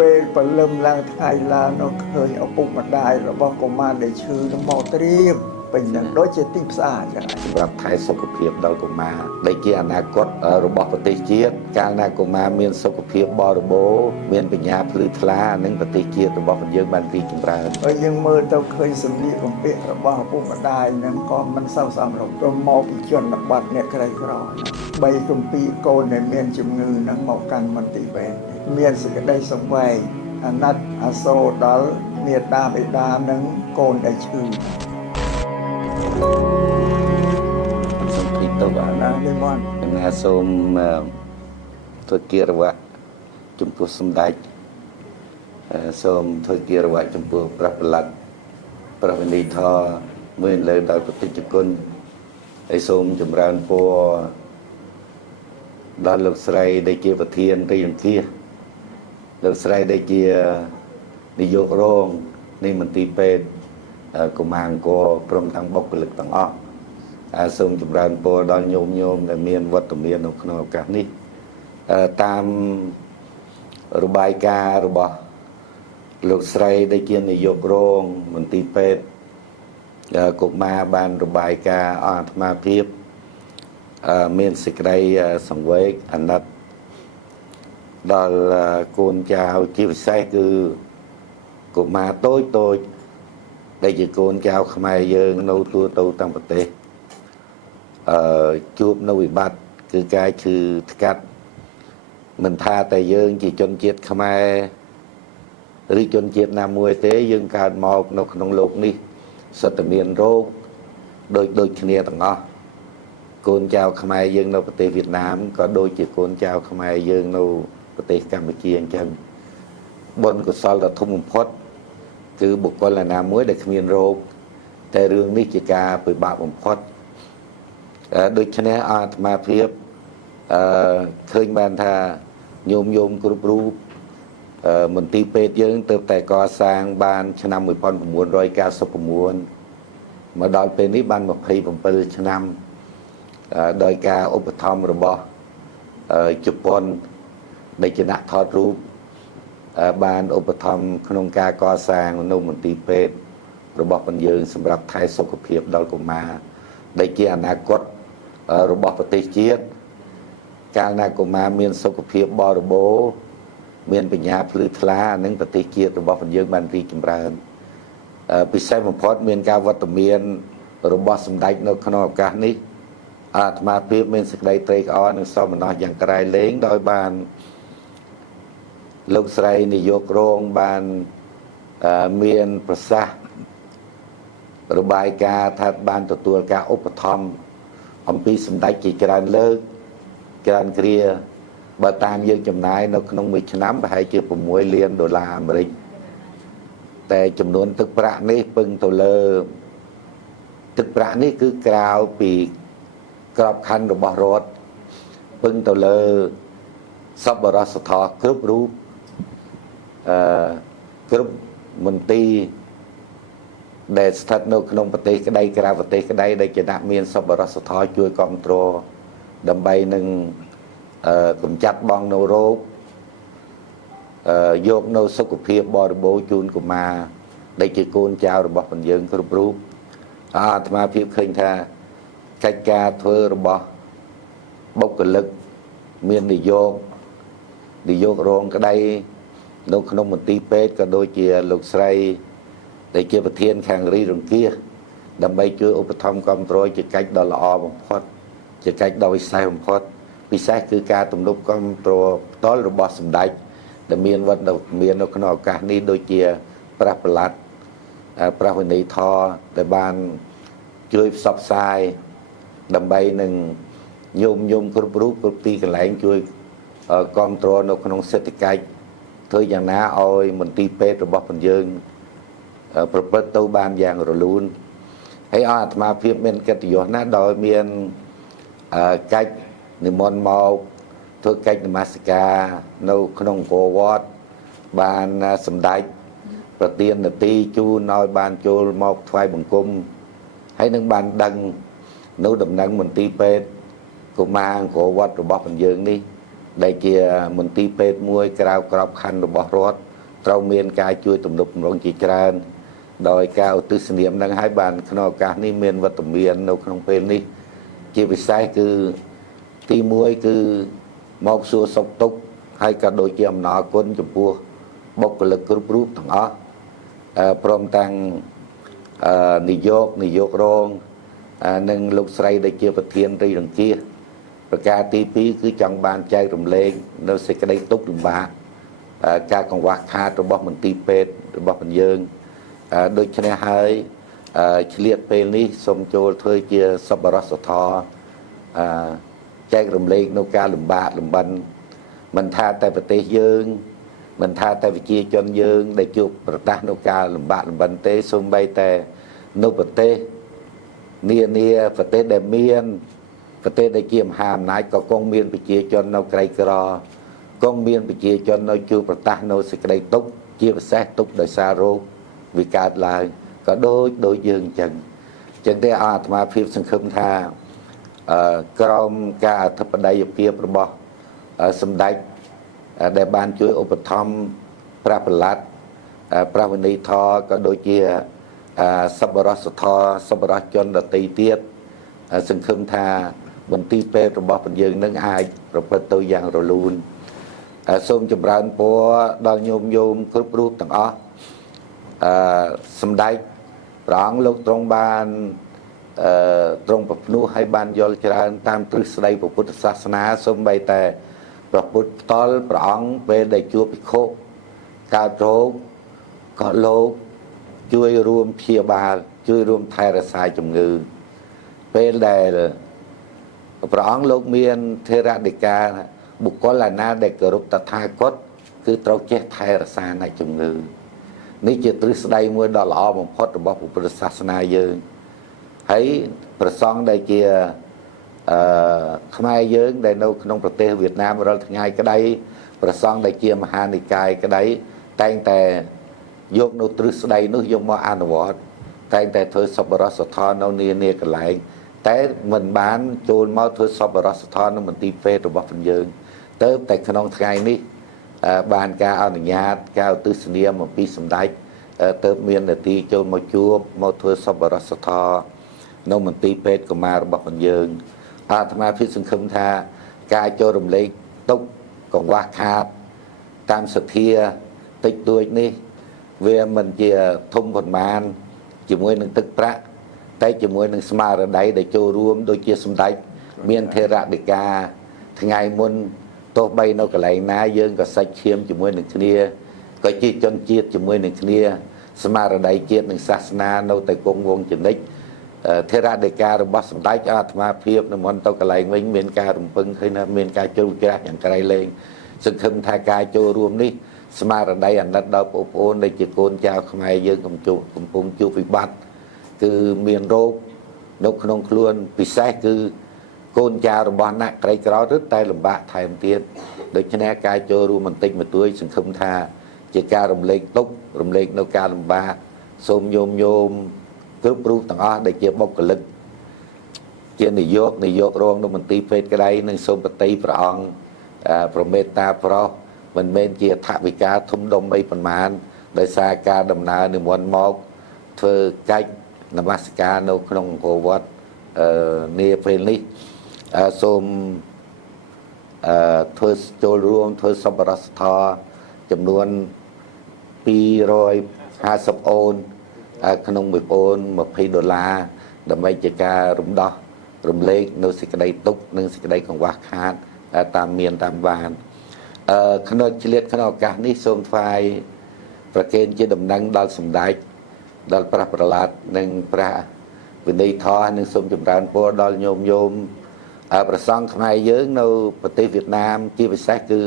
ពេលបលឹមឡើងថ្ងៃឡាននោះឃើញឪពុកម្ដាយរបស់កុមារដែលឈឺនឹងមកត្រៀមពេញនឹងដូចជាទីផ្សារចឹងសម្រាប់ថែសុខភាពដល់កុមារដែលជាអនាគតរបស់ប្រទេសជាតិកាលណាកុមារមានសុខភាពបរិបូរណ៍មានបញ្ញាភ្លឺថ្លានឹងប្រទេសជាតិរបស់យើងបានរីកចម្រើនហើយយើងមើលទៅឃើញសម្លៀកបំពាក់របស់ឪពុកម្ដាយនឹងក៏មិនសូវសមរម្យព្រមមកពីជនបទអ្នកក្រីក្របីគម្ពីរកូនដែលមានជំងឺនឹងមកកាន់មន្ទីរពេទ្យមានសេចក្តីសង្វេគអាណិតអាសូរដល់មេត្តាបិតានិងកូនដែលឈឺសូមពីទៅបានណានិមន្តណាសូមធ្វើគារវៈចំពោះសម្ដេចសូមធ្វើគារវៈចំពោះព្រះប្រឡាត់ព្រះវិន័យធម៌មួយលើដល់ប្រតិជគុណហើយសូមចម្រើនពរដល់លោកស្រីដែលជាប្រធានរាជអង្គាសលោកស្រីដែលជានាយករងនៃមន្ទីរពេទ្យកុមារអង្គរព្រមទាំងបុគ្គលិកទាំងអស់សូមចម្រើនពរដល់ញោមដែលមានវត្តមាននៅក្នុងឱកាសនេះតាមរបាយការណ៍របស់លោកស្រីដែលជានាយករងមន្ទីរពេទ្យកុមារបានរបាយការណ៍អាត្មាភាពមានសេចក្តីសង្វេគអាណិតដល់កូនចៅជាពិសេសគឺកុមារតូចដែលជាកូនចៅខ្មែរយើងនៅទូទៅទាំងប្រទេសជួបនៅវិបត្តិគឺការឈឺថ្កាត់មិនថាតែយើងជាជនជាតិខ្មែរឬជនជាតិណាមួយទេយើងកើតមកនៅក្នុងโลกនេះសុទ្ធតែមានរោគដូចគ្នាទាំងអស់កូនចៅខ្មែរយើងនៅប្រទេសវៀតណាមក៏ដូចជាកូនចៅខ្មែរយើងនៅប្រទេសកម្ពុជាអញ្ចឹងបុណ្យកុសលដ៏ធំបំផុតគឺបុគ្គលណាមួយដែលគ្មានរោគតែរឿងនេះជាការពិបាកបំផុតដូច្នេះអាត្មាភាពឃើញបានថាញោមគ្រប់រូបមន្ទីរពេទ្យយើងទើបតែកសាងបានឆ្នាំ1999មកដល់ពេលនេះបាន27ឆ្នាំដោយការឧបត្ថម្ភរបស់ជប៉ុនដែលជាអ្នកថតរូបបានឧបត្ថម្ភក្នុងការកសាងនៅមន្ទីរពេទ្យរបស់ពលយើងសម្រាប់ថែសុខភាពដល់កុមារដែលជាអនាគតរបស់ប្រទេសជាតិកាលណាកុមារមានសុខភាពបរិបូរណ៍មានបញ្ញាភ្លឺថ្លានឹងប្រទេសជាតិរបស់ពលយើងបានរីកចម្រើនពិសេសបំផុតមានការវត្តមានរបស់សម្ដេចនៅក្នុងឱកាសនេះអាត្មាភាពមានសេចក្តីត្រេកអរនិងសោមនស្សយ៉ាងក្រៃលែងដោយបានលោកស្រីនាយករងបានមានប្រសាសន៍របាយការណ៍ថាបានទទួលការឧបត្ថម្ភអំពីសម្ដេចជាច្រើនលើកច្រើនគ្រាបើតាមយើងចំណាយនៅក្នុងមួយឆ្នាំប្រហែលជា$6 លានអាមេរិកតែចំនួនទឹកប្រាក់នេះពឹងទៅលើទឹកប្រាក់នេះគឺក្រៅពីក្របខ័ណ្ឌរបស់រដ្ឋពឹងទៅលើសប្បុរសធម៌គ្រប់រូបគ្រប់មន្ទីរដែលស្ថិតនៅក្នុងប្រទេសក្តីក្រៅប្រទេសក្តីដែលជាអ្នកមានសប្បុរសធម៌ជួយគ្រប់គ្រងដើម្បីនឹងកម្ចាត់បងនៅរោគយកនៅសុខភាពបរិបូរណ៍ជូនកុមារដែលជាកូនចៅរបស់ពលយើងគ្រប់រូបអាត្មាភាពឃើញថាកិច្ចការធ្វើរបស់បុគ្គលិកមាននាយករងក្តីនៅក្នុងមន្ទីរពេទ្យក៏ដូចជាលោកស្រីដែលជាប្រធានខាងរាជរង្គៀសដើម្បីជួយឧបត្ថម្ភគ្រប់គ្រងជាកិច្ចដ៏ល្អបំផុតជាកិច្ចដ៏វិសេសបំផុតពិសេសគឺការទំនុកគ្រប់គ្រងផ្ទាល់របស់សម្ដេចដែលមានវត្តមាននៅក្នុងឱកាសនេះដូចជាព្រះប្រឡាត់ព្រះវិន័យធម៌ដែលបានជួយផ្សព្វផ្សាយដើម្បីនឹងញោមគ្រប់រូបគ្រប់ទីកន្លែងជួយគ្រប់គ្រងនៅក្នុងសេដ្ឋកិច្ចធ្វើយ៉ាងណាឲ្យមន្ទីរពេទ្យរបស់ពលយើងប្រព្រឹត្តទៅបានយ៉ាងរលូនហើយអាត្មាភាពមានកិត្តិយសណាស់ដោយមានកិច្ចនិមន្តមកធ្វើកិច្ចនមស្ការនៅក្នុងអង្គរវត្តបានសម្ដេចប្រទាននាទីជូនឲ្យបានចូលមកថ្វាយបង្គំហើយនឹងបានដឹងនៅដំណឹងមន្ទីរពេទ្យកុមារអង្គរវត្តរបស់ពលយើងនេះ ដែលជាមន្ទីរពេទ្យមួយក្រៅក្របខ័ណ្ឌរបស់រដ្ឋត្រូវមានការជួយទំនុកបំរុងជាច្រើនដោយការឧទ្ទិសនាមនឹងឲ្យបានក្នុងឱកាសនេះមានវត្តមាននៅក្នុងពេលនេះជាពិសេសគឺទី1គឺមកសួរសុខទុក្ខហើយក៏ដូចជាអំណរគុណចំពោះបុគ្គលិកគ្រប់រូបទាំងអស់ព្រមទាំងនាយករងនិងលោកស្រីដែលជាប្រធានរាជអង្គាសប្រការទី2គឺចង់បានចែករំលែកនៅសេចក្តីទុក្ខលំបាកការកង្វះខាតរបស់មន្ទីរពេទ្យរបស់យើងដូច្នេះហើយឆ្លៀតពេលនេះសូមចូលធ្វើជាសប្បុរសធម៌ចែករំលែកនៅការលំបាកលំបិនមិនថាតែប្រទេសយើងមិនថាតែប្រជាជនយើងដែលជួបប្រទះនៅការលំបាកលំបិនទេសូម្បីតែនៅប្រទេសនានាប្រទេសដែលមានប្រទេសដែលជាមហាអំណាចក៏គង់មានប្រជាជននៅក្រីក្រគង់មានប្រជាជននៅជួបប្រទះនៅសេចក្តីទុក្ខជាពិសេសទុក្ខដោយសាររោគវាកើតឡើងក៏ដូចយើងអញ្ចឹងទេអាត្មាភាពសង្ឃឹមថាក្រមការអធិបតីភាពរបស់សម្ដេចដែលបានជួយឧបត្ថម្ភព្រះប្រឡាត់ព្រះវិន័យធរក៏ដូចជាសប្បុរសធម៌សប្បុរសជនដទៃទៀតសង្ឃឹមថាមន្ទីរពេទ្យរបស់យើងនឹងអាចប្រព្រឹត្តទៅយ៉ាងរលូនសូមចម្រើនពរដល់ញោមគ្រប់រូបទាំងអស់សម្ដេចព្រះអង្គលោកទ្រង់បានទ្រង់ប្រភ្នោះឲ្យបានយល់ច្រើនតាមទ្រឹស្ដីពុទ្ធសាសនាសូម្បីតែព្រះពុទ្ធផ្ទាល់ព្រះអង្គពេលដែលជួបភិក្ខុកើតរោគក៏លោកជួយរួមព្យាបាលជួយរួមថែរក្សាជំងឺពេលដែលព្រះអង្គលោកមានថេរដីកាបុគ្គលណាដែលគោរពតថាគតគឺត្រូវចេះថែរក្សាអ្នកជំងឺនេះជាទ្រឹស្ដីមួយដ៏ល្អបំផុតរបស់ពុទ្ធសាសនាយើងហើយព្រះសង្ឃដែលជាខ្មែរយើងដែលនៅក្នុងប្រទេសវៀតណាមរាល់ថ្ងៃក្តីព្រះសង្ឃដែលជាមហានិកាយក្តីតែងតែយកនៅទ្រឹស្ដីនោះយកមកអនុវត្តតែងតែធ្វើសប្បុរសធម៌នៅនានាកន្លែងតែមិនបានចូលមកធ្វើសប្បុរសធម៌នៅមន្ទីរពេទ្យរបស់យើងទៅតែក្នុងថ្ងៃនេះបានការអនុញ្ញាតការឧទ្ទិសនាមអំពីសម្ដេចទៅមាននាទីចូលមកជួបមកធ្វើសប្បុរសធម៌នៅមន្ទីរពេទ្យកុមាររបស់យើងអាត្មាភាពសង្ឃឹមថាការចូលរំលែកទុក្ខកង្វះខាតតាមសទ្ធាតិចតួចនេះវាមិនជាធំប៉ុន្មានជាមួយនឹងទឹកប្រាក់តែជាមួយនឹងស្មារតីដែលចូលរួមដូចជាសម្ដេចមានថេរដីកាថ្ងៃមុនទោះបីនៅកន្លែងណាយើងក៏សាច់ឈាមជាមួយនឹងគ្នាក៏ជាជនជាតិជាមួយនឹងគ្នាស្មារតីជាតិនិងសាសនានៅតែគង់វង្សជានិច្ចថេរដីការបស់សម្ដេចអាត្មាភាពនៅមុនទៅកន្លែងវិញមានការរំពឹងឃើញថាមានការជ្រៅជ្រះយ៉ាងក្រៃលែងសង្ឃឹមថាការចូលរួមនេះស្មារតីអាណិតដល់បងប្អូនដែលជាកូនចៅខ្មែរយើងកំពុងជួបវិបត្តិគឺមានរោគនៅក្នុងខ្លួនពិសេសគឺកូនចៅរបស់អ្នកក្រីក្ររឹតតែលំបាកថែមទៀតដូច្នេះការចូលរួមបន្តិចបន្តួចសង្ឃឹមថាជាការរំលែកទុក្ខរំលែកនៅការលំបាកសូមញោមគ្រប់រូបទាំងអស់ដែលជាបុគ្គលិកជានាយករងនៅមន្ទីរពេទ្យក្តីនិងសូមបតីព្រះអង្គប្រមេត្តាប្រោសមិនមែនជាថវិកាធំដុំអីប៉ុន្មានដោយសារការដំណើរនិមន្តមកធ្វើកិច្ចនមស្ការនៅក្នុងអង្គរវត្តនាពេលនេះសូមធ្វើចូលរួមធ្វើសប្បុរសធម៌ចំនួន250អូនក្នុងមួយអូន$20ដើម្បីជាការរំដោះរំលែកនៅសេចក្តីទុក្ខនិងសេចក្តីកង្វះខាតតាមមានតាមបានក្នុងឆ្លៀតក្នុងឱកាសនេះសូមថ្វាយប្រគេនជាដំណឹងដល់សម្ដេចដល់ព្រះប្រឡាត់និងព្រះវិន័យធម៌និងសូមចម្រើនពរដល់ញោមព្រះសង្ឃខ្មែរយើងនៅប្រទេសវៀតណាមជាពិសេសគឺ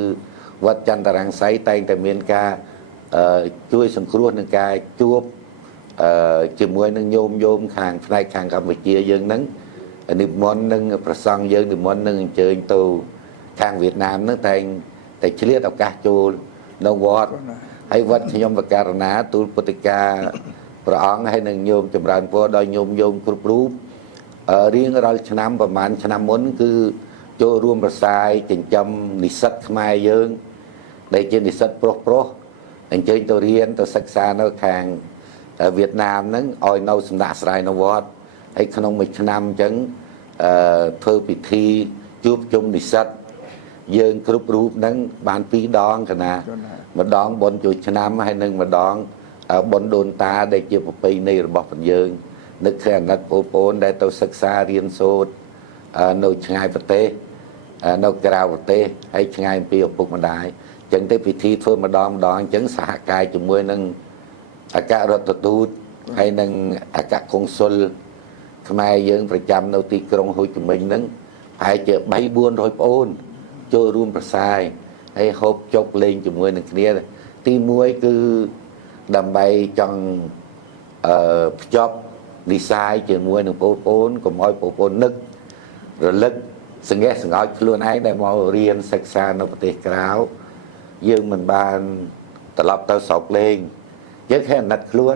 វត្តចន្ទរាំងសីតែងតែមានការជួយសង្គ្រោះនឹងការជួបជាមួយនឹងញោមខាងផ្នែកខាងកម្ពុជាយើងហ្នឹងនិមន្តនឹងព្រះសង្ឃយើងនិមន្តនឹងអញ្ជើញទៅខាងវៀតណាមហ្នឹងតែឆ្លៀតឱកាសចូលនៅវត្តហើយវត្តខ្ញុំបករណាទូលពុទ្ធិកាព្រះអង្គហើយនឹងញោមចម្រើនពរដល់ញោមគ្រប់រូបរៀងរាល់ឆ្នាំប្រហែលឆ្នាំមុនគឺ ចូលរួមប្រសាយចិញ្ចឹមនិស្សិតខ្មែរយើងដែលជានិស្សិតប្រុសអញ្ជើញទៅរៀនទៅសិក្សានៅខាងវៀតណាមហ្នឹងឲ្យនៅសំណាក់ស្រ័យនៅវត្តហើយក្នុងមួយឆ្នាំអញ្ចឹងធ្វើពិធីជួបជុំនិស្សិតយើងគ្រប់រូបហ្នឹងបាន2ដងកណាម្ដងបុណ្យចូលឆ្នាំហើយនឹងម្ដងបុណ្យដូនតាដែលជាប្រពៃណីរបស់ផងយើងនឹកឃើញអាណិតបងប្អូនដែលទៅសិក្សារៀនសូត្រនៅឆ្ងាយប្រទេសនៅក្រៅប្រទេសហើយឆ្ងាយពីឪពុកម្ដាយអញ្ចឹងទៅពិធីធ្វើម្ដងអញ្ចឹងសហការជាមួយនឹងអគ្គរដ្ឋទូតហើយនឹងអគ្គកុងស៊ុលខ្មែរយើងប្រចាំនៅទីក្រុងហូជីមិញហ្នឹងហើយជា3-400ប្អូនចូលរួមប្រសាយហើយហូបចុកលេងជាមួយនឹងគ្នាទី1គឺដើម្បីចង់ភ្ជាប់និស័យជាមួយនឹងបងប្អូនកុំឲ្យបងប្អូននឹករលឹកសង្កេះសង្កោចខ្លួនឯងដែលមករៀនសិក្សានៅប្រទេសក្រៅយើងមិនបានត្រឡប់ទៅស្រុកលេងយើងខែអាណិតខ្លួន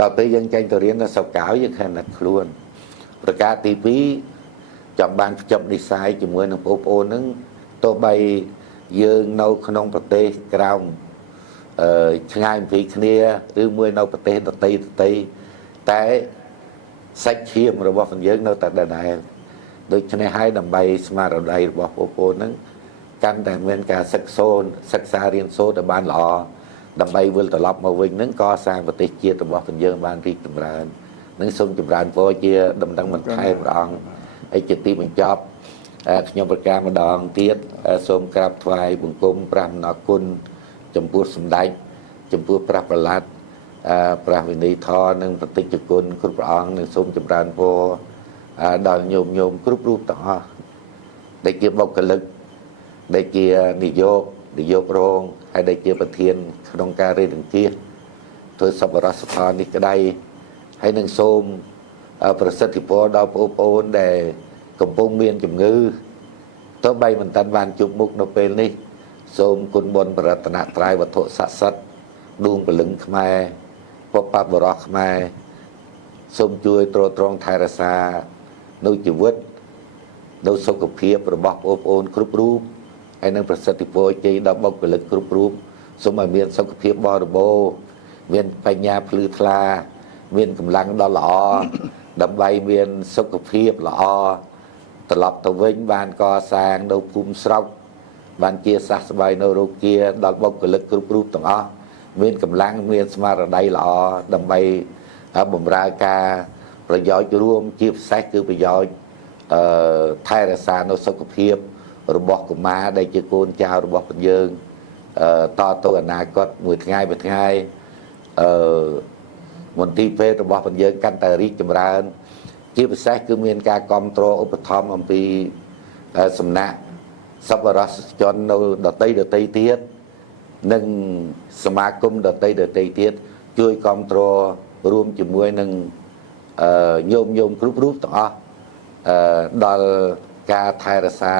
ដល់ពេលយើងចេញទៅរៀននៅស្រុកក្រៅយើងខែអាណិតខ្លួនប្រការទី2ចង់បានភ្ជាប់និស័យជាមួយនឹងបងប្អូនហ្នឹងទោះបីយើងនៅក្នុងប្រទេសក្រៅឆ្ងាយពីគ្នាឬមួយនៅប្រទេសដទៃតែសាច់ឈាមរបស់យើងនៅតែដដែលដូច្នេះហើយដើម្បីស្មារតីរបស់បងប្អូនហ្នឹងកាន់តែមានការសិក្សារៀនសូត្រឲ្យបានល្អដើម្បីវិលត្រឡប់មកវិញហ្នឹងក៏សាងប្រទេសជាតិរបស់យើងបានរីកចម្រើននឹងសូមចម្រើនពរជាដំណឹងបន្ថែមព្រះអង្គហើយជាទីបញ្ចប់ខ្ញុំប្រកាសម្ដងទៀតសូមក្រាបថ្វាយបង្គំព្រះអំណរគុណចំពោះសម្ដេចចំពោះព្រះប្រឡាត់ព្រះវិន័យធរនិងប្រតិជគុណគ្រប់ព្រះអង្គនិងសូមចម្រើនពរដល់ញោមគ្រប់រូបទាំងអស់ដែលជាបុគ្គលិកដែលជានាយករងហើយដែលជាប្រធានក្នុងការរៀបអង្គាសធ្វើសប្បុរសធម៌នេះក្តីហើយនឹងសូមប្រសិទ្ធពរដល់បងប្អូនដែលកំពុងមានជំងឺទោះបីមិនតាន់បានជួបមុខនៅពេលនេះសូមគុណបុណ្យប្ររតនត្រ័យវត្ថុស័ក្តិសិទ្ធិដួងព្រលឹងខ្មែរពពបរោះខ្មែរសូមជួយទ្រទ្រង់ថែរក្សានៅជីវិតនៅសុខភាពរបស់បងប្អូនគ្រប់រូបហើយនឹងប្រសិទ្ធពរជ័យដល់បុគ្គលិកគ្រប់រូបសូមឲ្យមានសុខភាពបរិបូរណ៍មានបញ្ញាភ្លឺថ្លាមានកម្លាំងដ៏ល្អដើម្បីមានសុខភាពល្អត្រឡប់ទៅវិញបានកសាងនៅភូមិស្រុកបានជាសះស្បើយនៅរោគាដល់បុគ្គលិកគ្រប់រូបទាំងអស់មានកម្លាំងមានស្មារតីល្អដើម្បីបម្រើការប្រយោជន៍រួមជាពិសេសគឺប្រយោជន៍ថែរក្សានៅសុខភាពរបស់កុមារដែលជាកូនចៅរបស់ពួកយើងតទៅអនាគតមួយថ្ងៃមន្ទីរពេទ្យរបស់ពួកយើងកាន់តែរីកចម្រើនជាពិសេសគឺមានការគ្រប់គ្រងឧបត្ថម្ភអំពីសំណាក់សប្បុរសជននៅដទៃទៀតនិងសមាគមដទៃទៀតជួយគ្រប់គ្រងរួមជាមួយនឹងញោមគ្រប់រូបទាំងអស់ដល់ការថែរក្សា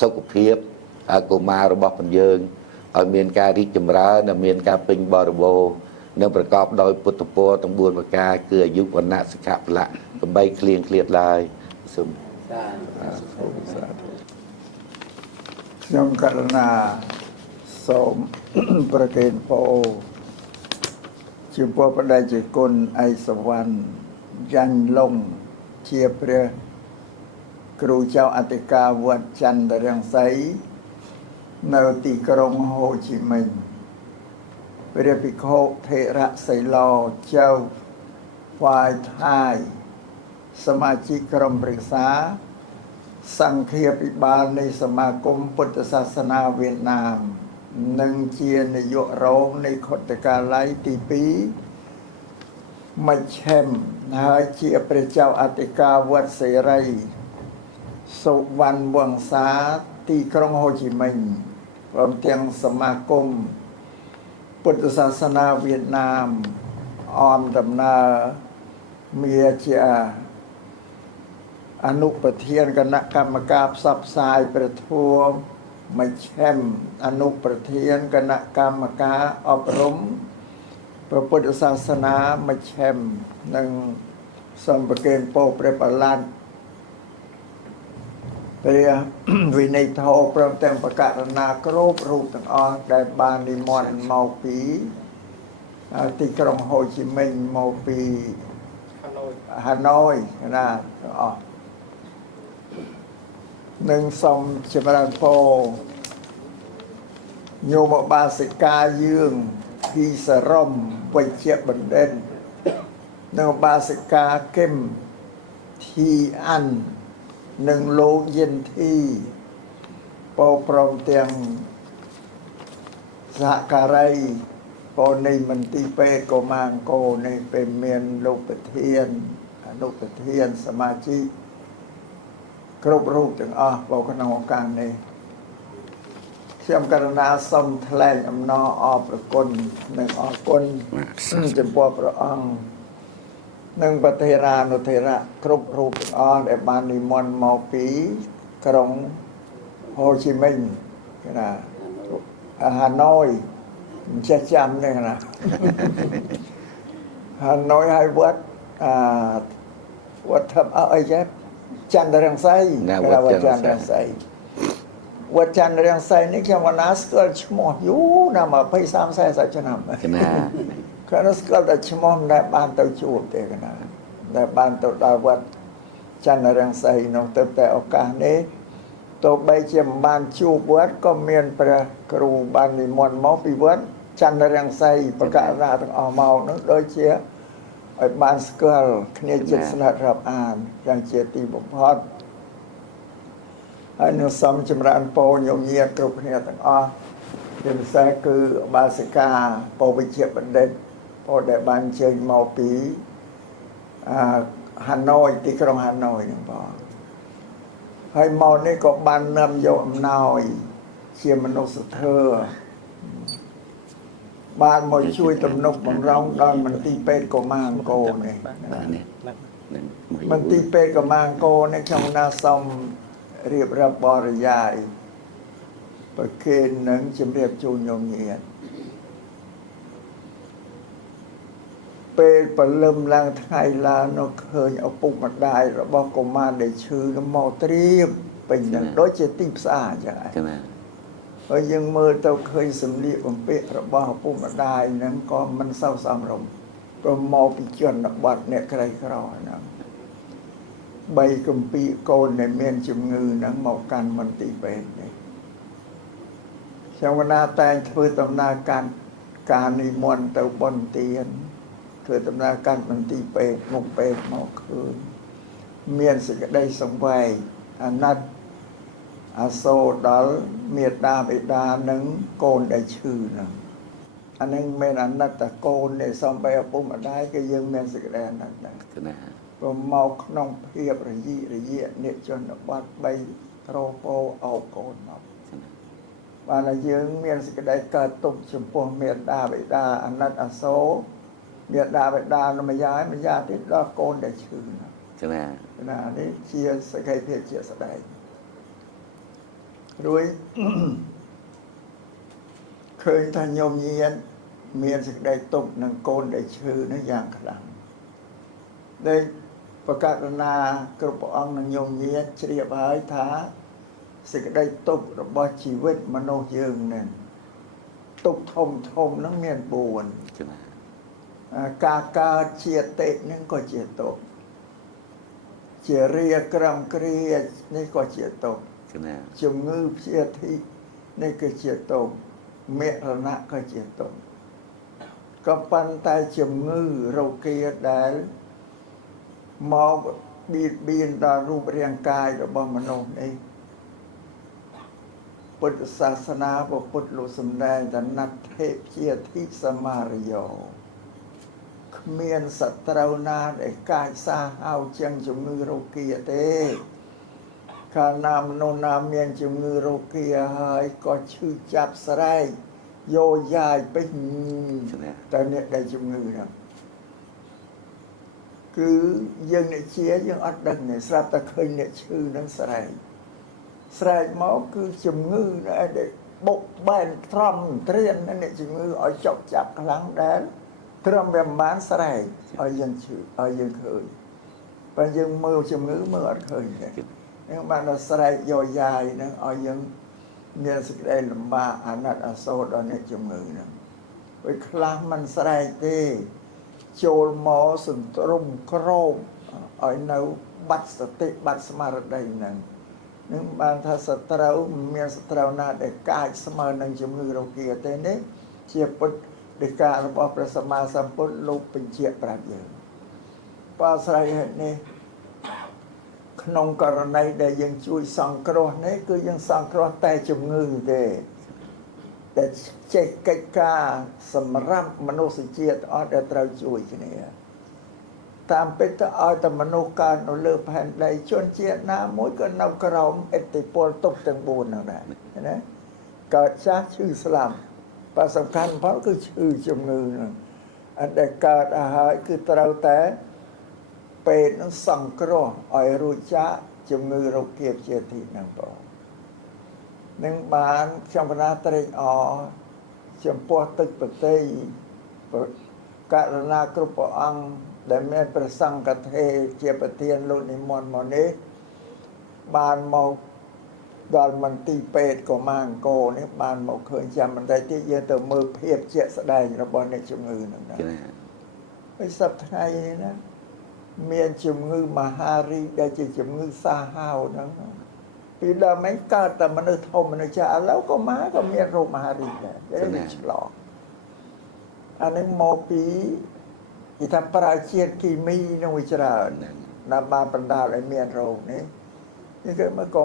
សុខភាពកុមាររបស់ពួកយើងឲ្យមានការរីកចម្រើននិងមានការពេញបរិបូរណ៍និងប្រកបដោយពុទ្ធពរទាំង4ប្រការគឺអាយុវណ្ណៈសុខៈពលៈកំបីឃ្លៀងឃ្លាតឡើយសូមខ្ញុំករណាសូមប្រគេនពរចំពោះបដិជគុណឯសវណ្ណយ៉ាញ់លងជាព្រះគ្រូចៅអធិការវត្តចន្ទរាំងសីនៅទីក្រុងហូជីមិញព្រះភិក្ខុថេរសីឡោចៅហ្វាយថាយសមាជិកក្រុមប្រឹក្សាសង្ឃាភិបាលនៃសមាគមពុទ្ធសាសនាវៀតណាមនិងជានាយករងនៃខុទ្ទកាល័យទី2មជ្ឈិមហើយជាព្រះចៅអធិការវត្តសេរីសុវណ្ណវង្សាទីក្រុងហូជីមិញព្រមទាំងសមាគមពុទ្ធសាសនាវៀតណាមអមដំណើរមានជាអនុប្រធានគណៈកម្មការផ្សព្វផ្សាយព្រះធម៌មជ្ឈិមអនុប្រធានគណៈកម្មការអប់រំព្រះពុទ្ធសាសនាមជ្ឈិមនិងសូមប្រគេនពរព្រះបល្ល័ង្ក ព្រះវិន័យធម៌ព្រមទាំងប្រកាសណាគ្រប់រូបទាំងអស់ដែលបាននិមន្តមកពីទីក្រុងហូជីមិញមកពីហាណូយណាទាំងអស់នឹងសូមចម្រើនពរញោមបាសិកាយើងភីសរមវិជ្ជបណ្ឌិតនិងបាសិកាគឹមធីអាន់និងលោកយិនធីពោព្រមទាំងសហការីពោនៃមន្ទីរពេទ្យកុមារអង្គរនេះពេលមានលោកប្រធានអនុប្រធានសមាជិកគ្រប់រូបទាំងអស់នៅក្នុងឱកាសនេះខ្ញុំករណាសូមថ្លែងអំណរអរព្រគុណនិងអរគុណចំពោះព្រះអង្គនិងប្រតិរានុធិរៈគ្រប់រូបទាំងអស់ដែលបាននិមន្តមកពីក្រុងហូជីមិញគេណាហាណូយមិនចេះចាំទេណាហាណូយហើយវត្តវត្តធំអីចេះចន្ទរង្សីគេវត្តចន្ទរង្សីវត្តចន្ទរង្សីនេះខ្ញុំកណាស្គាល់ឈ្មោះយូរណាស់20 30 40ឆ្នាំកណាគាត់ស្គាល់តែឈ្មោះមិនដែលបានទៅជួបទេកណាដែលបានទៅដល់វត្តចន្ទរង្សីនោះទៅតែឱកាសនេះទោះបីជាមិនបានជួបវត្តក៏មានព្រះគ្រូបាននិមន្តមកពីវត្តចន្ទរង្សីប្រកាសណាទាំងអស់មកនោះដូចជាឲ្យបានស្គាល់គ្នាចិត្តស្និទ្ធរាប់អានយ៉ាងជាទីបំផុតហើយនៅសំចម្រើនពរញោមញាតិគ្រប់គ្នាទាំងអស់ជាពិសេសគឺបាសិកាពោវិជ្ជបណ្ឌិតពោដែលបានអញ្ជើញមកពីហាណូយទីក្រុងហាណូយហ្នឹងបងហើយមកនេះក៏បាននាំយកអំណោយជាមនុស្សធម៌បានមកជួយទំនុកបំរុងដល់មន្ទីរពេទ្យកុមារអង្គរនេះមន្ទីរពេទ្យកុមារអង្គរនេះខ្ញុំណាសូមរៀបរាប់បរិយាយប្រគេននឹងជំរាបជូនញោមញាតិពេលព្រលឹមឡើងថ្ងៃឡើងនោះឃើញឪពុកម្ដាយរបស់កុមារដែលឈឺនោះមកត្រៀមពេញនឹងដូចជាទីផ្សារអញ្ចឹងហើយយើងមើលទៅឃើញសម្លៀកបំពាក់របស់ឪពុកម្ដាយហ្នឹងក៏មិនសូវសមរម្យព្រោះមកពីជនបទអ្នកក្រីក្រហ្នឹង3កំពីកូនដែលមានជំងឺហ្នឹងមកកាន់មន្ទីរពេទ្យនេះខ្ញុំកណាតែងធ្វើដំណើរការនិមន្តទៅបន់ទានធ្វើដំណើរការមន្ទីរពេទ្យមុខពេទ្យមកឃើញមានសេចក្តីសង្វេគអាណិតអាសូរដល់មេត្តាបិតានិងកូនដែលឈឺហ្នឹងអានឹងមានអាណិតតែកូនដែលសំបីឪពុកម្ដាយគឺយើងមានសេចក្តីអាណិតដែរព្រមមកក្នុងភាពរយៈអ្នកជនបទ3ត្រោពោអោបកូនមកបានតែយើងមានសេចក្តីកើតទុកចំពោះមេត្តាបិតាអាណិតអាសូរមេត្តាបិតានៅម្យ៉ាងទៀតដល់កូនដែលឈឺណានេះជាសក្ខីភាពជាស្ដែងរួចឃើញថាញោមញាតិមានសេចក្តីទុកនឹងកូនដែលឈឺនោះយ៉ាងខ្លាំងដែលប្រកាសណាគ្រប់ព្រះអង្គនឹងញោមញាតិជ្រាបហើយថាសេចក្តីទុករបស់ជីវិតមនុស្សយើងនឹងទុកធំហ្នឹងមាន4ការកើតជាតិនឹងក៏ជាទុកជារាក្រំគ្រានេះក៏ជាទុកជំងឺព្យាធិនេះគឺជាទុកមរណៈក៏ជាទុកក៏ប៉ុន្តែជំងឺរោគាដែលមកបៀតបៀនដល់រូបរាងកាយរបស់មនុស្សនេះពុទ្ធសាសនាពុទ្ធលោកសម្ដែងថាណដ្ឋិព្យាធិសមារយោគ្មានសត្រូវណាដែលកាចសាហាវជាងជំងឺរោគាទេកាលណាមនុស្សណាមានជំងឺរោគាហើយក៏ឈឺចាប់ស្រែកយោយាយពេញតែអ្នកដែលជំងឺហ្នឹងគឺយើងអ្នកជាយើងអត់ដឹងទេស្រាប់តែឃើញអ្នកឈឺនឹងស្រែកមកគឺជំងឺដែលបុកបែនត្រំត្រៀនអ្នកជំងឺឲ្យចុកចាប់ខ្លាំងដែរត្រឹមវាមិនបានស្រែកឲ្យយើងឈឺឲ្យយើងឃើញបើយើងមើលជំងឺមើលអត់ឃើញទេ នឹងបានដល់ស្រែកយោយាយនឹងឲ្យយើងមានសេចក្តីលំបាកអាណិតអាសូរដល់អ្នកជំងឺហ្នឹងពេលខ្លះមិនស្រែកទេចូលមកសន្ទ្រុំក្រោមឲ្យនៅបាត់សតិបាត់ស្មារតីហ្នឹងនឹងបានថាសត្រូវមានសត្រូវណាដែលកាចស្មើនឹងជំងឺរោគាទេនេះជាពុទ្ធដីការបស់ព្រះសម្មាសម្ពុទ្ធលោកបញ្ជាក់ប្រាប់យើងបើស្រ័យហេតុនេះក្នុងករណីដែលយើងជួយសង្គ្រោះនេះគឺយើងសង្គ្រោះតែជំងឺទេដែលចេះកិច្ចការសម្រាប់មនុស្សជាតិអត់ដែលត្រូវជួយគ្នាតាមពិតទៅឲ្យតែមនុស្សកើតនៅលើផែនដីជនជាតិណាមួយក៏នៅក្រោមឥទ្ធិពលទុកទាំង4ហ្នឹងដែរណាកើតចាស់ឈឺស្លាប់បើសំខាន់ផលគឺឈឺជំងឺហ្នឹងអត់ដែលកើតឲ្យហើយគឺត្រូវតែពេទ្យនឹងសង្គ្រោះឲ្យរួចចាកជំងឺរោគគាបជាទីហ្នឹងបងនឹងបានខ្ញុំកណាត្រេកអរចំពោះទឹកប្រតិករណាគ្រប់ព្រះអង្គដែលមានព្រះសង្ឃកថេជាប្រធានលោកនិមន្តមកនេះបានមកដល់មន្ទីរពេទ្យកុមារអង្គរនេះបានមកឃើញចាំបន្តិចទៀតយើងទៅមើលភាពជាក់ស្ដែងរបស់អ្នកជំងឺហ្នឹងដែរហើយសប្តាហ៍ថ្ងៃនេះណាមានជំងឺមហារីកដែលជាជំងឺសាហាវហ្នឹងពីដើមមិនកើតតែមនុស្សធំមនុស្សចាស់ឥឡូវក៏មានរោគមហារីកដែរដែលឆ្លងអានេះមកពីគេថាប្រើជាតិគីមីនឹងវាច្រើនណាស់បានបណ្ដាលឲ្យមានរោគនេះគឺមកក៏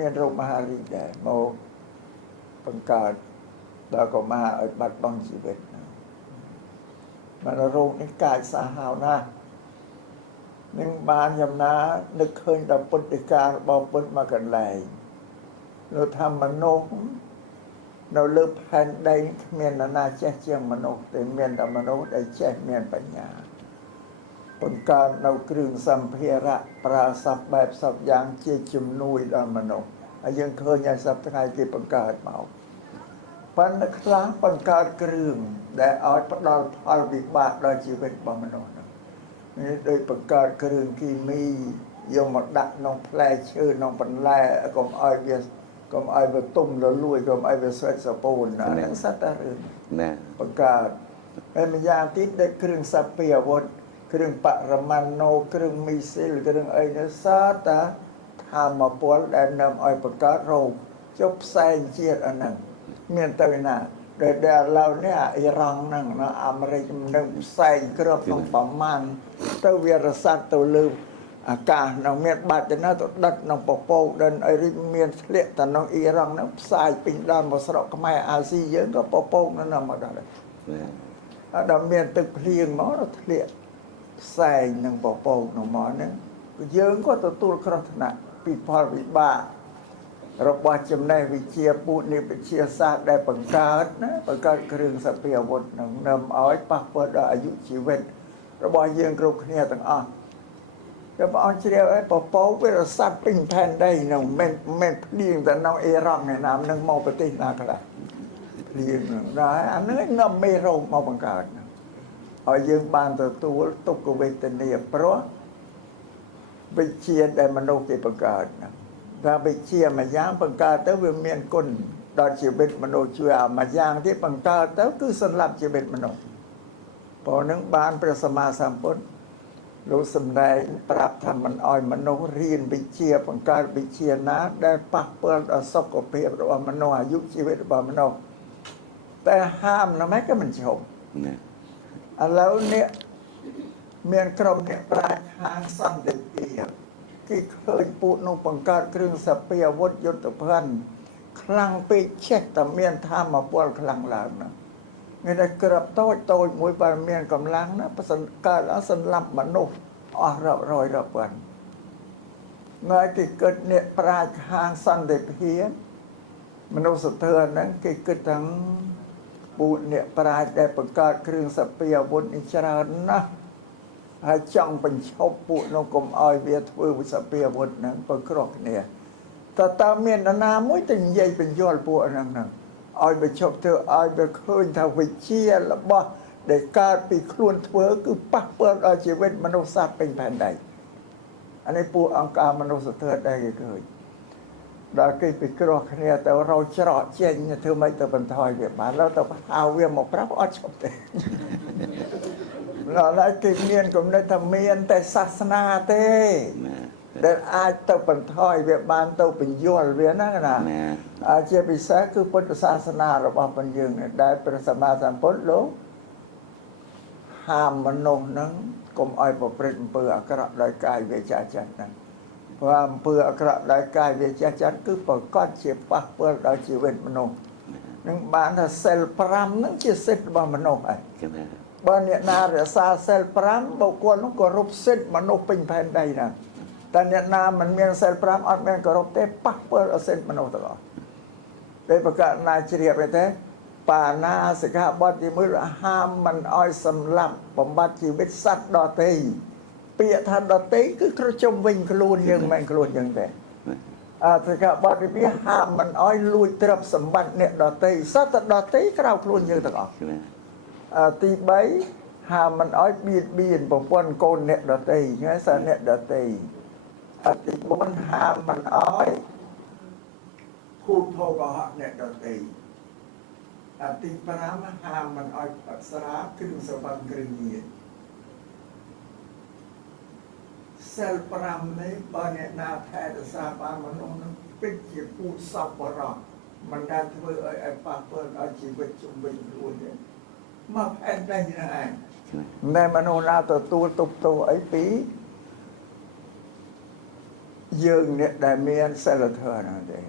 មានរោគមហារីកដែរមកបង្កើតដល់កុមារឲ្យបាត់បង់ជីវិតបានរោគនេះកាចសាហាវណាស់នឹងបានចំណានឹកឃើញដល់ពុទ្ធដីការបស់ពុទ្ធមកកន្លែងលោកថាមនុស្សនៅលើផែនដីគ្មាននរណាចេះជាងមនុស្សទេមានតែមនុស្សដែលចេះមានបញ្ញាបង្កើតនៅគ្រឿងសម្ភារៈប្រើសពបែបសពយ៉ាងជាជំនួយដល់មនុស្សហើយយើងឃើញហើយសប្តាហ៍ថ្ងៃគេបង្កើតមកប៉ុន្តែខ្លះបង្កើតគ្រឿងដែលឲ្យផ្ដល់ផលវិបាកដល់ជីវិតរបស់មនុស្សនេះដោយបង្កើតគ្រឿងគីមីយកមកដាក់ក្នុងផ្លែឈើក្នុងបន្លែកុំឲ្យវាទុំលលួយកុំឲ្យវាស្រេចសពូនណាហ្នឹងសត្វតែរឿងណាបង្កើតហើយម្យ៉ាងទៀតដូចគ្រឿងសព្វាវុធគ្រឿងបរមាណូគ្រឿងមីស៊ីលគ្រឿងអីនេះសត្វតែធម្មពលដែលនាំឲ្យបង្កើតរោគចុះផ្សែងជាតិអាហ្នឹងមានទៅណាដែលឥឡូវនេះអ៊ីរ៉ង់ហ្នឹងនៅអាមេរិកនឹងផ្សែងគ្រាប់ក្នុងប្រមាណទៅវារសាត់ទៅលើអាកាសនៅមានបាច់ទៅណាទៅដិតក្នុងពពកដល់អីរិចមានធ្លាក់ទៅក្នុងអ៊ីរ៉ង់ហ្នឹងផ្សាយពេញដល់មកស្រុកខ្មែរអាស៊ីយើងក៏ពពកនៅមកដល់ដែរដល់មានទឹកភ្លៀងមកទៅធ្លាក់ផ្សែងនឹងពពកនោះមកហ្នឹងយើងក៏ទទួលគ្រោះថ្នាក់ពីផលវិបាករបស់ចំណេះវិជ្ជាពុទ្ធនិវិទ្យាសាស្ត្រដែលបង្កើតណាបង្កើតគ្រឿងសព្វាវុធនឹងនាំឲ្យប៉ះពាល់ដល់អាយុជីវិតរបស់យើងគ្រប់គ្នាទាំងអស់តែបងជ្រាវឲ្យពពកវារសាត់ពេញផែនដីនោះមិនភ្លៀងតែនៅអ៊ីរ៉ង់ឯណានឹងមកប្រទេសណាខ្លះភ្លៀងដែរអានឹងនាំមេរោគមកបង្កើតឲ្យយើងបានទទួលទុក្ខវេទនាព្រោះវិជ្ជាដែលមនុស្សគេបង្កើតណាថាវិជ្ជាមួយយ៉ាងបង្កើតទៅវាមានគុណដល់ជីវិតមនុស្សជួយឲ្យមួយយ៉ាងទៀតបង្កើតទៅគឺសម្លាប់ជីវិតមនុស្សព្រោះនឹងបានព្រះសម្មាសម្ពុទ្ធលោកសម្ដែងប្រាប់ថាមិនឲ្យមនុស្សរៀនវិជ្ជាបង្កើតវិជ្ជាណាដែលប៉ះពាល់ដល់សុខភាពរបស់មនុស្សអាយុជីវិតរបស់មនុស្សតែហាមណាស់ក៏មិនឈប់ឥឡូវនេះមានក្រុមអ្នកប្រាជ្ញខាងសន្តិភាពគេឃើញពួកនោះបង្កើតគ្រឿងសព្វាវុធយុទ្ធភ័ណ្ឌខ្លាំងពេកចេះតែមានធម្មពលខ្លាំងឡើងណាមានតែក្របតូចមួយបើមានកម្លាំងណាប្រសិនកើតសម្លាប់មនុស្សអស់រាប់រយរាប់ពាន់នៅគេគិតអ្នកប្រាជ្ញខាងសន្តិភាពមនុស្សធម៌ហ្នឹងគេគិតទាំងពួកអ្នកប្រាជ្ញដែលបង្កើតគ្រឿងសព្វាវុធនេះច្រើនណាស់ហើយចង់បញ្ឈប់ពួកនោះកុំឲ្យវាធ្វើវិសភាវុធហ្នឹងប្រក្រោះគ្នាតើមាននរណាមួយទៅនិយាយបញ្យល់ពួកហ្នឹងឲ្យបញ្ឈប់ធ្វើឲ្យវាឃើញថាវិជ្ជារបស់ដែលកើតពីខ្លួនធ្វើគឺប៉ះពាល់ដល់ជីវិតមនុស្សសត្វពេញផែនដី อันนี้ពួកអង្គការមនុស្សធម៌ដែរគេឃើញដល់គេពិគ្រោះគ្នាទៅរោច្រកចេញធ្វើម៉េចទៅបន្ថយវាបានแล้วទៅហៅវាមកប្រាប់អត់ឈប់ទេដល់គេមានគំនិតថាមានតែសាសនាទេដែលអាចទៅបន្ថយវាបានទៅបញ្យល់វាណាណាជាពិសេសគឺពុទ្ធសាសនារបស់ព្រះយើងដែលព្រះសម្មាសម្ពុទ្ធលោកហាមមនុស្សហ្នឹងកុំឲ្យប្រព្រឹត្តអំពើអាក្រក់ដោយកាយវាចាចិត្តហ្នឹងព្រោះអំពើអាក្រក់ដោយកាយវាចាចិត្តគឺប្រកបជាប៉ះពាល់ដល់ជីវិតមនុស្សនឹងបានថាសិល5ហ្នឹងជាសិទ្ធិរបស់មនុស្សហើយបើអ្នកណារក្សាសិល5បុគ្គលនោះគោរពសិទ្ធិមនុស្សពេញផែនដីណាតែអ្នកណាមិនមានសិល5អត់មានគោរពទេប៉ះពាល់ដល់សិទ្ធិមនុស្សទាំងអស់ពេលប្រកាសណាជ្រាបទេបាណាសិក្ខាបទទី1ហាមមិនអោយសម្លាប់បំបត្តិជីវិតសត្វដទៃពាក្យថាដទៃគឺក្រជុំវិញខ្លួនយើងមិនខ្លួនយើងទេសិក្ខាបទទី2ហាមមិនអោយលួចទ្រព្យសម្បត្តិអ្នកដទៃសត្វដទៃក្រៅខ្លួនយើងទាំងអស់ទី3ហាមមិនអោយបៀតបៀនប្រពន្ធកូនអ្នកដទៃហ្នឹងសារអ្នកដទៃទី4ហាមមិនអោយភូតភោកុហកអ្នកដទៃទី5ហាមមិនអោយបាត់ស្រាគ្រឿងសង្វឹងគ្រឿងញៀនសិល5នេះបើអ្នកណាថែរក្សាបានមនុស្សនឹងពិតជាពូជសប្បុរសមិនដែលធ្វើឲ្យប៉ះពាល់ដល់ជីវិតជំនាញខ្លួនទេមកផែនដីហ្នឹងឯងតែមនុស្សណាទទួលទុកទោសអីពីយើងអ្នកដែលមានសិលធម៌ហ្នឹងទេ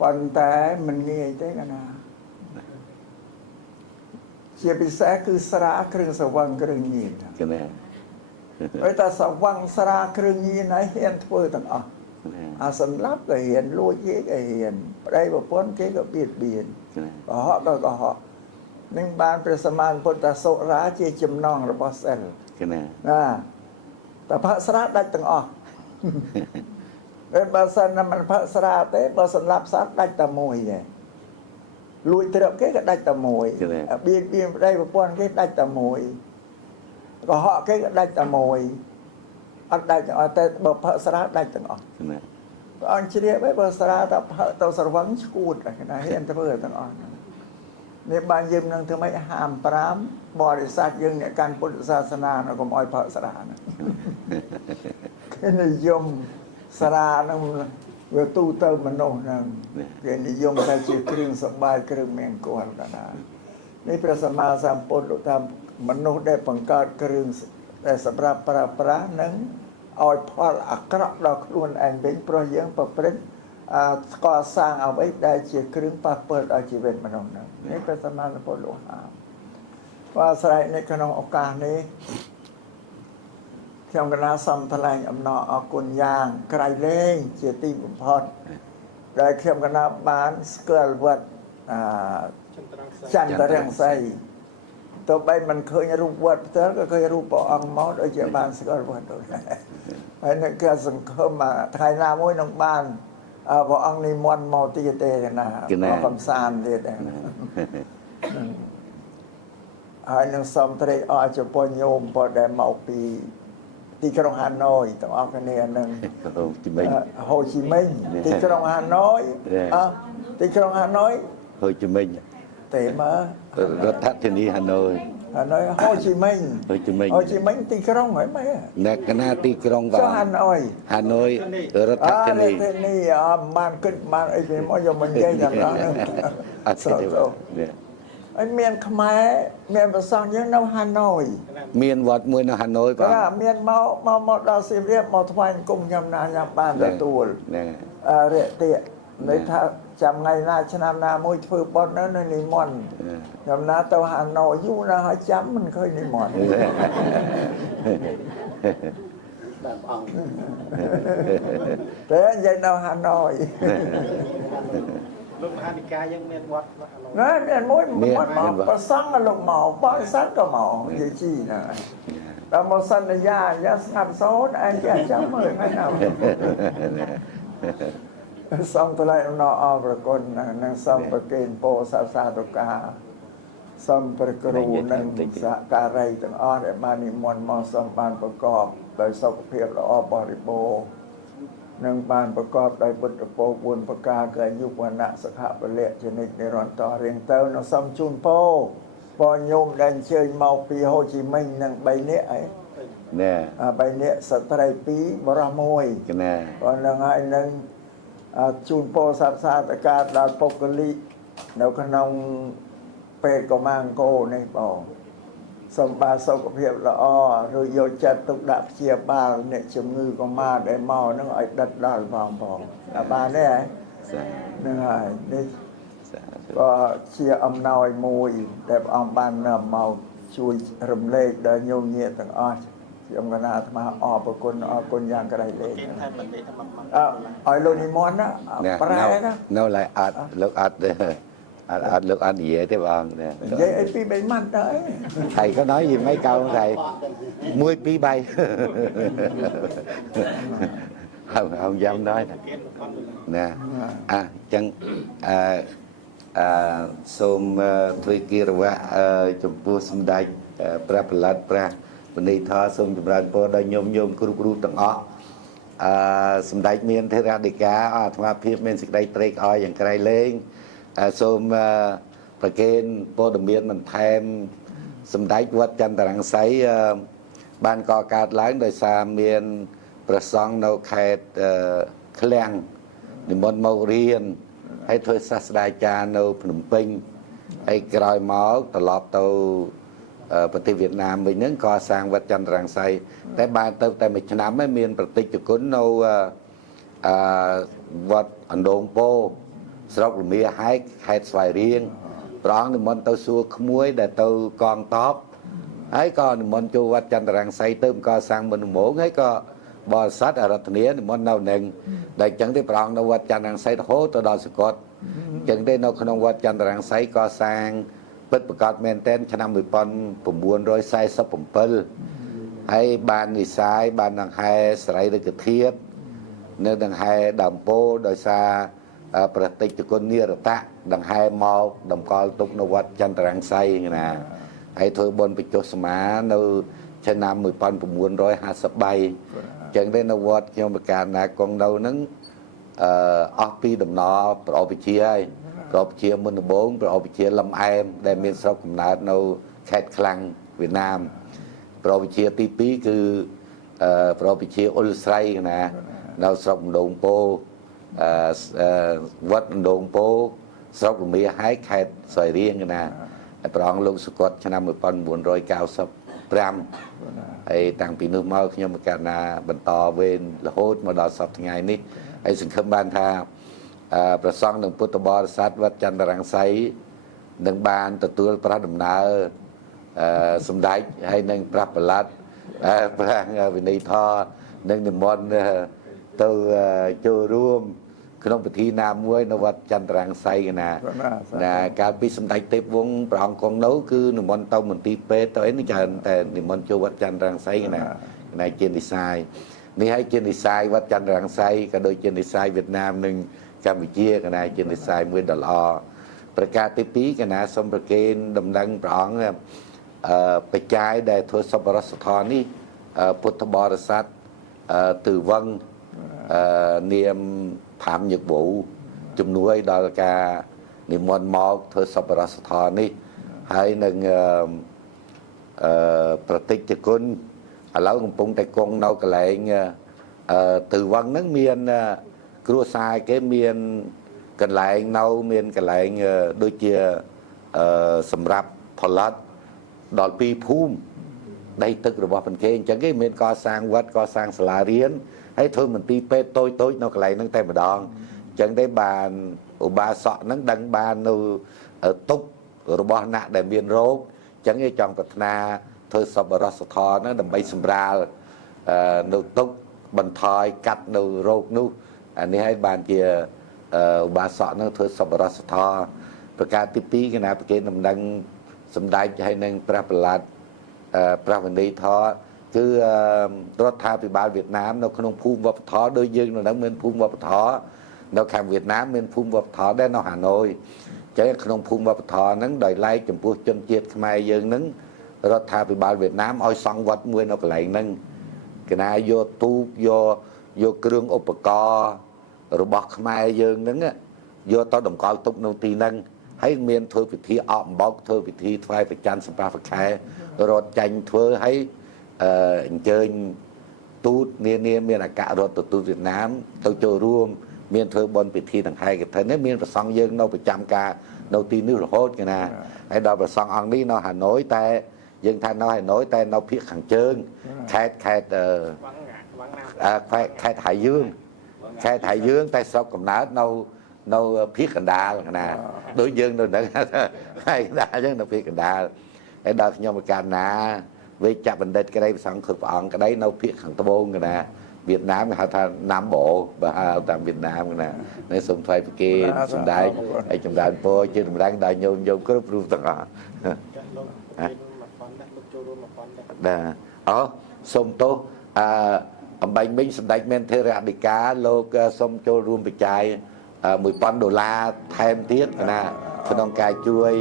ប៉ុន្តែមិនងាយទេណាជាពិសេសគឺស្រាគ្រឿងសង្វឹងគ្រឿងញៀនហើយតែសង្វឹងស្រាគ្រឿងញៀនហើយហ៊ានធ្វើទាំងអស់អាសម្លាប់ក៏ហ៊ានលួចគេក៏ហ៊ានប្តីប្រពន្ធគេក៏បៀតបៀនកុហកក៏កុហកនឹងបានព្រះសម្មាសម្ពុទ្ធថាសុរាជាចំណងរបស់សិលណាតែផឹកស្រាដាច់ទាំងអស់បើសិនមិនផឹកស្រាទេបើសម្លាប់សត្វដាច់តែមួយទេលួចទ្រព្យគេក៏ដាច់តែមួយបៀតបៀនប្តីប្រពន្ធគេដាច់តែមួយកុហកគេក៏ដាច់តែមួយអត់ដាច់ទាំងអស់តែបើផឹកស្រាដាច់ទាំងអស់ព្រះអង្គជ្រាបឯងបើស្រាតែផឹកទៅស្រវឹងឈួតតែណាហ៊ានធ្វើទាំងអស់នេះបានយើងនឹងធ្វើម៉េចហាម5បរិស័ទយើងអ្នកកាន់ពុទ្ធសាសនាកុំឲ្យផឹកស្រាណាគេនិយមស្រានឹងវាទូទៅមនុស្សហ្នឹងគេនិយមថាជាគ្រឿងសម្បាយគ្រឿងមង្គលណានេះព្រះសម្មាសម្ពុទ្ធលោកថាមនុស្សដែលបង្កើតគ្រឿងដែលសម្រាប់ប្រើប្រាស់នឹងឲ្យផលអាក្រក់ដល់ខ្លួនឯងវិញព្រោះយើងប្រព្រឹត្តស្កសាងអ្វីដែលជាគ្រឿងប៉ះពាល់ដល់ជីវិតមនុស្សហ្នឹងនេះព្រះសម្មាសម្ពុទ្ធលោកហាមបើស្រ័យនៅក្នុងឱកាសនេះខ្ញុំកណាសំថ្លែងអំណរអគុណយ៉ាងក្រៃលែងជាទីបំផុតដែលខ្ញុំកណាបានស្គាល់វត្តចន្ទរង្សីទោះបីមិនឃើញរូបវត្តផ្ទាល់ក៏ឃើញរូបព្រះអង្គមកដូចជាបានស្គាល់វត្តទៅហើយនឹងគេសង្ឃឹមថ្ងៃណាមួយនឹងបានព្រះអង្គនិមន្តមកទៀតទេណាមកកំសាន្តទៀតដែរហើយនឹងសូមត្រេកអរចំពោះញោមពលដែលមកពីទីក្រុងហាណូយទាំងអស់គ្នានឹងហូជីមិញទីក្រុងហាណូយទីក្រុងហាណូយហូជីមិញទេមើលរដ្ឋធានីហាណូយហាណូយហូជីមិញហូជីមិញទីក្រុងហ្នឹងមែនអ្នកកណាទីក្រុងបាទហាណូយរដ្ឋធានីនេះបានគិតបានអីពីមកយកមកនិយាយយ៉ាងណាអត់ទេហើយមានខ្មែរមានប្រសងយើងនៅហាណូយមានវត្តមួយនៅហាណូយបាទមានមកដល់សៀមរាបមកថ្វាយគុំខ្ញុំណាខ្ញុំបានទទួលរយៈតិន័យថាចាំថ្ងៃណាឆ្នាំណាមួយធ្វើបុណ្យនៅនិមន្តខ្ញុំណាទៅហាណូយយូរណាស់ហើយចាំមិនឃើញនិមន្តបាទព្រះអង្គតែនិយាយនៅហាណូយលោកមហានិកាយយើងមានវត្តណាមានមួយវត្តមកប្រសង់លោកមកបរិស័ទក៏មកនិយាយជីណាដល់មកសន្យាយ៉ាស្ងាត់សូនឯងចេះចាំមើលថ្ងៃណាសូមថ្លែងអំណរអរគុណនិងសូមប្រគេនពរសាសាទុកា សំប្រគ្រូនិងសហការីទាំងអស់ដែលបាននិមន្តមកសូមបានប្រកបដោយសុខភាពល្អបរិបូរណ៍និងបានប្រកបដោយពុទ្ធពរ4ប្រការគឺអាយុវណ្ណៈសុខៈពលៈជានិច្ចនិរន្តរ៍រៀងទៅនៅសូមជូនពរបងញោមដែលអញ្ជើញមកពីហូជីមិញនឹង3នាក់ឯង ណែ 3នាក់ស្ត្រី2បរិសុទ្ធ1 ណែ còn là ngày nên chun po sát sát tất cả là bốc cái ly nếu khả năng bề có mang cô này bỏ xong ba sau có việc là rồi vô chặt tục đạp chia ba nè chấm ngư có ma để mò nó gọi đất đào vòng bỏ là ba đấy ấy សា nên là đi សា có chia âm nồi mùi đẹp ông ban màu chui rầm lê đời nhô nhẹ từng oi ông cái nào mà con giang cái này lên គេថាមិនទេថាមក ឲ្យលោកនិមន្តណា ណែ ប្រែណា នៅឡើយអត់លោកអត់អត់លោកអត់និយាយទេបងណែ និយាយអីពី3ម៉ាត់ទៅ thầy có nói gì mấy câu không thầy 10 pi bay không dám nói nè chẳng xôm thuê kia rồi chụp vua xâm đạch pra palat pra bên đây thọ xôm chụp ra po đây nhôm kru tầng ó xâm đạch miền thế ra đi cá thằng phiếp miền xịt đây trek oiอย่างไกล lên xôm ប្រកេនព័ត៌មានបន្ថែមសម្ដេចវត្តចន្ទរង្សីបានកកើតឡើងដោយសារមានព្រះសង្ឃនៅខេត្តឃ្លាំងនិមន្តមករៀនហើយធ្វើសាស្ត្រាចារ្យនៅភ្នំពេញហើយក្រោយមកត្រឡប់ទៅប្រទេសវៀតណាមវិញហ្នឹងក៏សាងវត្តចន្ទរង្សីតែបានទៅតែមួយឆ្នាំឯងមានប្រតិជនគុណនៅវត្តអណ្ដូងពោស្រុករមៀហែកខេត្តស្វាយរៀង ព្រះអង្គនិមន្តទៅសួរក្មួយដែលទៅកងតបហើយក៏និមន្តចូលវត្តចន្ទរង្សីទៅកសាងមុនដំបូងហើយក៏បរិស័ទអរតនីនិមន្តនៅនឹងដែលចឹងទេព្រះអង្គនៅវត្តចន្ទរង្សីរហូតទៅដល់សកលចឹងទេនៅក្នុងវត្តចន្ទរង្សីក៏សាងពិតប្រកបមែនតែនឆ្នាំ 1947 ហើយបាននិសាយបានដង្ហែសរីរិកធាតុនៅដង្ហែដើមពោដោយសារ ប្រតិជនគុណនិរតៈដង្ហែមកតម្កល់ទុកនៅវត្តចន្ទរង្សីណាហើយធ្វើបុណ្យបញ្ចុះសមានៅឆ្នាំ 1953 ចឹងទេនៅវត្តខ្ញុំប្រកាសណាគង់នៅហ្នឹងអស់ពីដំណរប្រអប់វិជាហើយប្រអប់វិជាមុនដំបូងប្រអប់វិជាលំអែមដែលមានស្រុកកំណើតនៅខេត្តខ្លាំងវៀតណាមប្រអប់វិជាទី 2 គឺប្រអប់វិជាអ៊ុលស្រីណានៅស្រុកម្ដងពោ វត្តអណ្ដូងពោស្រុករមៀហែកខេត្តស្វាយរៀងណាព្រះអង្គលោកសុគតឆ្នាំ 1995 ហើយតាំងពីនោះមកខ្ញុំកណាបន្តវេនរហូតមកដល់សប្តាហ៍ថ្ងៃនេះហើយសង្ឃឹមបានថាព្រះសង្ឃនិងពុទ្ធបរិស័ទវត្តចន្ទរង្សីនឹងបានទទួលប្រាស់ដំណើរសម្ដេចហើយនឹងប្រាស់ប្រឡាត់ប្រាស់វិន័យធរនិងនិមន្តទៅចូលរួម ក្នុងពិធីណាមួយនៅវត្តចន្ទរង្សីណាកាលពីសម្ដេចទេពវង្សព្រះអង្គគង់នៅគឺនិមន្តទៅមន្ទីរពេទ្យទៅអីនេះច្រើនតែនិមន្តចូលវត្តចន្ទរង្សីណាជានិសាយនេះហើយជានិសាយវត្តចន្ទរង្សីក៏ដូចជានិសាយវៀតណាមនិងកម្ពុជាក៏ណាជានិសាយមួយដ៏ល្អប្រការទី 2 ក៏ណាសូមប្រគេនដំណឹងព្រះអង្គបច្ច័យដែលធ្វើសប្បុរសធម៌នេះពុទ្ធបរិស័ទទឺវឹងនាម ផាមញឹកវូជំនួយដល់ការនិមន្តមកធ្វើសប្បុរសធម៌នេះហើយនឹងប្រតិជនគុណឥឡូវកំពុងតែគង់នៅកន្លែងទឺវឹងហ្នឹងមានគ្រួសារគេមានកន្លែងនៅមានកន្លែងដូចជាសម្រាប់ផលិតដល់2ភូមិដីទឹករបស់ប៉ុនគេអញ្ចឹងគេមានកសាងវត្តកសាងសាលារៀន ហើយធ្វើមន្ទីរពេទ្យតូចនៅកន្លែងហ្នឹងតែម្ដងអញ្ចឹងទេបានឧបាសកហ្នឹងដឹងបាននៅទុករបស់អ្នកដែលមានរោគអញ្ចឹងគេចង់ប្រាថ្នាធ្វើសប្បុរសធម៌ហ្នឹងដើម្បីសម្រាលនៅទុកបន្ថយកាត់នៅរោគនោះអានេះហើយបានជាឧបាសកហ្នឹងធ្វើសប្បុរសធម៌ប្រការទី 2 គណៈប្រគេនដំណឹងសម្ដេចហើយនឹងព្រះប្រឡាត់ព្រះវិន័យធរ គឺរដ្ឋាភិបាលវៀតណាមនៅក្នុងភូមិវប្បធម៌ដោយយើងនៅនឹងមានភូមិវប្បធម៌នៅខាងវៀតណាមមានភូមិវប្បធម៌ដែរនៅហាណូយ ចេះក្នុងភូមិវប្បធម៌ហ្នឹងដោយឡែកចំពោះជនជាតិខ្មែរយើងហ្នឹងរដ្ឋាភិបាលវៀតណាមឲ្យសង់វត្តមួយនៅកន្លែងហ្នឹងគេណាយកទូកយកគ្រឿងឧបករណ៍របស់ខ្មែរយើងហ្នឹងយកទៅតម្កល់ទុកនៅទីហ្នឹងហើយមានធ្វើពិធីអកអំបោកធ្វើពិធីថ្វាយព្រះច័ន្ទសម្រាប់ព្រះខែរត់ចាញ់ធ្វើឲ្យអញ្ជើញទូតនានាមានអគ្គរដ្ឋទូតវៀតណាមទៅចូលរួមមានធ្វើបុណ្យពិធីដង្ហែកឋិននេះមានប្រសង់យើងនៅប្រចាំការនៅទីនេះរហូតគេណាហើយដល់ប្រសង់អង្គនេះនៅហាណូយតែយើងថានៅហាណូយតែនៅភាគខាងជើងខេត្តខេត្តhải dương ខេត្តhải dươngតែស្រុកកំណើតនៅភាគកណ្ដាលណាដូចយើងនៅហ្នឹងហើយកណ្ដាលអញ្ចឹងនៅភាគកណ្ដាលហើយដល់ខ្ញុំមកកាលណាវេជ្ជបណ្ឌិតក្តីប្រសង់គ្រប់ព្រះអង្គក្តីនៅភាគខាងត្បូងកណាវៀតណាមគេហៅថាណាំបោបើហៅតាមវៀតណាមកណានេះសូមថ្លែងប្រគេនសម្ដែងឲ្យចម្រើនពរជាតម្រាំងដល់ញោមគ្រប់រូបទាំងអស់បាទអូសូមទោសអំបញ្ញមិញសម្ដេចមានថេរអធិការលោកសូមចូលរួមបច្ច័យ$1000ថែមទៀតណាក្នុងការជួយ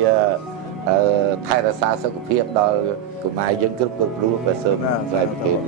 ថែរក្សាសុខភាពដល់កុមារយើងគ្រប់រូបសូមថ្លែងប្រគេន